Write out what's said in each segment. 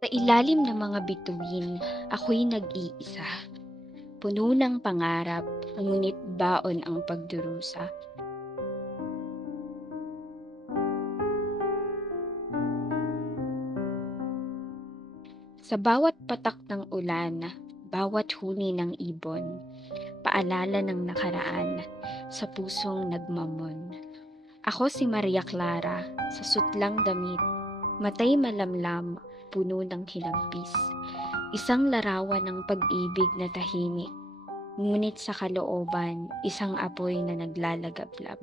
Sa ilalim ng mga bituin, ako'y nag-iisa. Puno ng pangarap, ngunit baon ang pagdurusa. Sa bawat patak ng ulan, bawat huni ng ibon, paalala ng nakaraan, sa pusong nagmamon. Ako si Maria Clara, sa sutlang damit, matay malamlam, puno ng hinampis. Isang larawan ng pag-ibig na tahimik, ngunit sa kalooban, isang apoy na naglalagablab.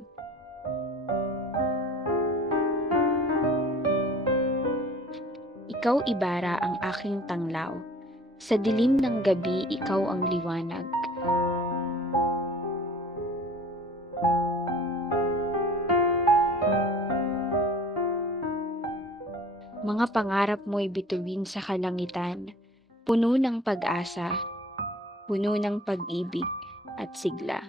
Ikaw Ibarra ang aking tanglaw. Sa dilim ng gabi, ikaw ang liwanag. Mga pangarap mo'y bituin sa kalangitan, puno ng pag-asa, puno ng pag-ibig at sigla.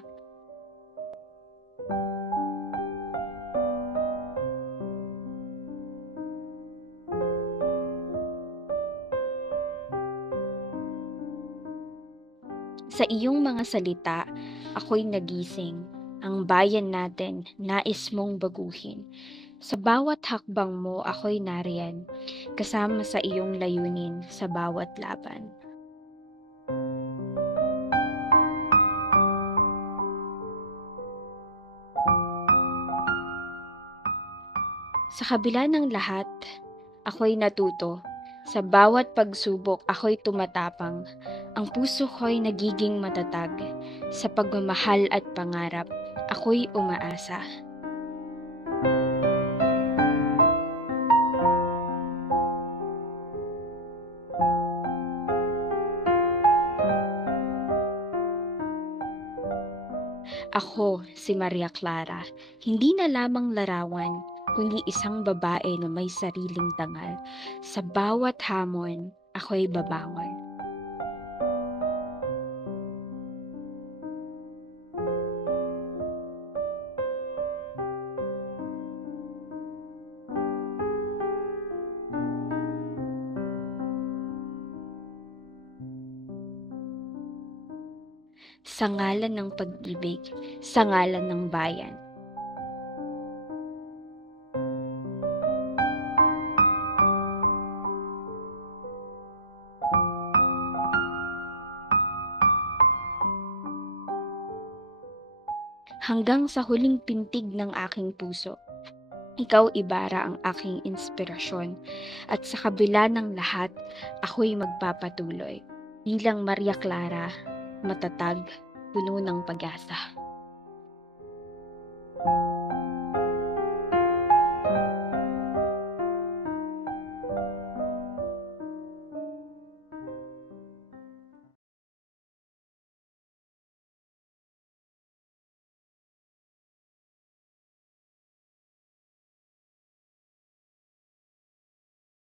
Sa iyong mga salita, ako'y nagising. Ang bayan natin, nais mong baguhin. Sa bawat hakbang mo, ako'y nariyan, kasama sa iyong layunin sa bawat laban. Sa kabila ng lahat, ako'y natuto. Sa bawat pagsubok, ako'y tumatapang. Ang puso ko'y nagiging matatag. Sa pagmamahal at pangarap, ako'y umaasa. Ako, si Maria Clara, hindi na lamang larawan, kundi isang babae na may sariling dangal. Sa bawat hamon, ako'y babangon. Sa ngalan ng pag-ibig, sa ngalan ng bayan. Hanggang sa huling pintig ng aking puso, ikaw Ibarra ang aking inspirasyon, at sa kabila ng lahat, ako'y magpapatuloy. Bilang Maria Clara, matatag, puno ng pag-asa.